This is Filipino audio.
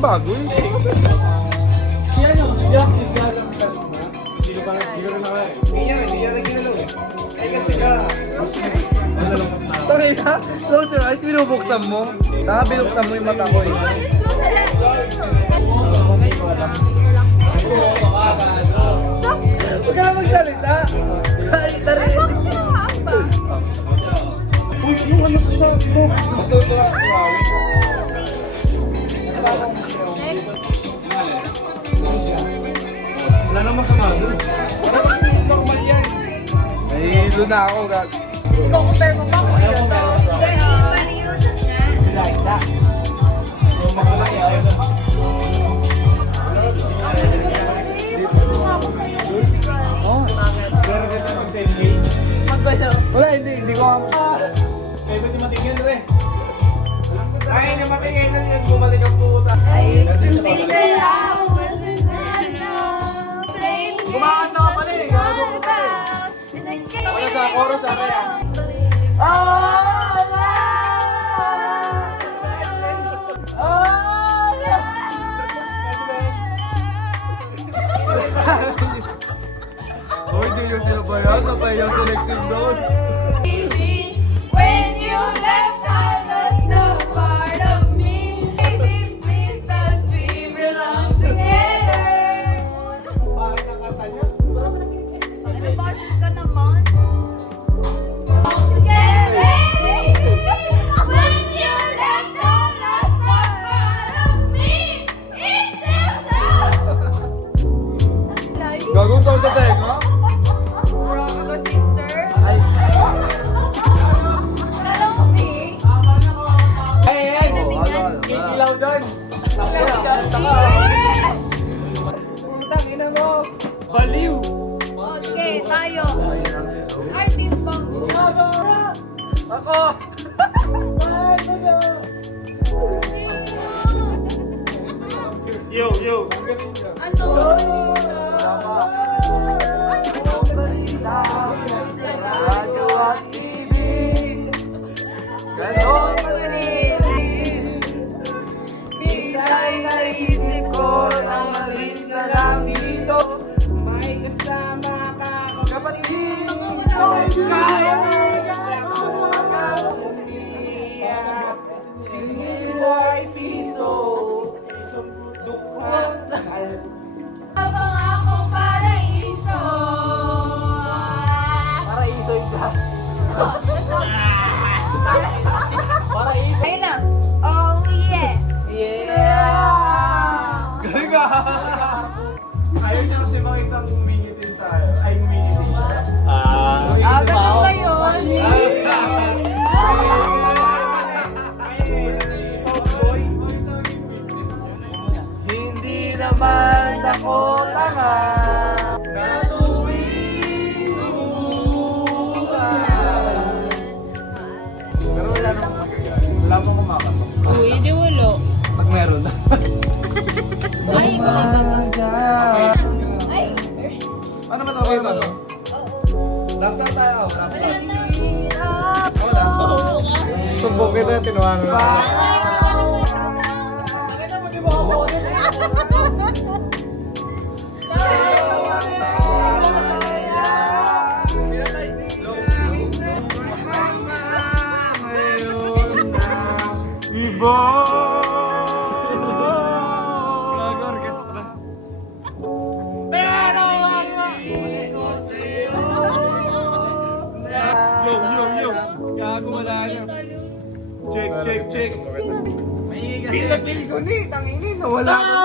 bago yun. Tangay na, close your eyes, binubuksan mo. Binuksan mo yung mata ko eh. Huwag ka na magsalita. Ay, tarin. Uy, yung ano sa ito. Wala naman sa mga doon. Normal yan. Ay, doon na ako. Compare mo ba kung yun sa... Like that. Yung makalaki ayaw na. Oh, pero dito ng 10K. Magano. Wala, hindi ko nga. Kaya ba't yung matingin rin? Ay, na matingin na yun. Bumalik ang puta. Kumakanta ka pala eh. Gago ka pala eh. Wala sa chorus sa kaya. Hoy, di yung sila ba yan? Sabay yung selection doon. When you left, I lost no part of me. Baby, please don't we belong together. Bakit ang kanta niya? Ano ba ka naman? Together. When you left, I lost no part of me. It's still Gagawin ka sa tenga? Kikilaw doon. Putang ina mo. Baliw. Okay, tayo. Artist bang? Ako. Yo. Ano? Radyo at TV. Ganon pa rin. Minsan naisip ko na malis na lang dito. May kasama ka kapatid. Kaya umiyak. Singil ay piso. Dukha. Abang akong paraiso. Paraiso ka. Paraiso. Ayun lang. Oh yeah. Yeah. Galing ka! Ayaw niya kasi makita ang minitin tayo. Ay, minitin siya. Ganun ngayon. Hindi naman ako tanga. Natuwing pero wala namang magagawa. Wala pang kumakanta. Uy, di wala. Pag meron na. Ay, Ano ba ito? Ito? Rap song tayo. Rap song. Wala. Sumbong kita, tinuhan mo na. Bakit mo di mo ako? Iba! Gago orkestra. Pero ako sa'yo. Yo. Gago wala na. Check. Feel ko ni, tangingin, nawala ko.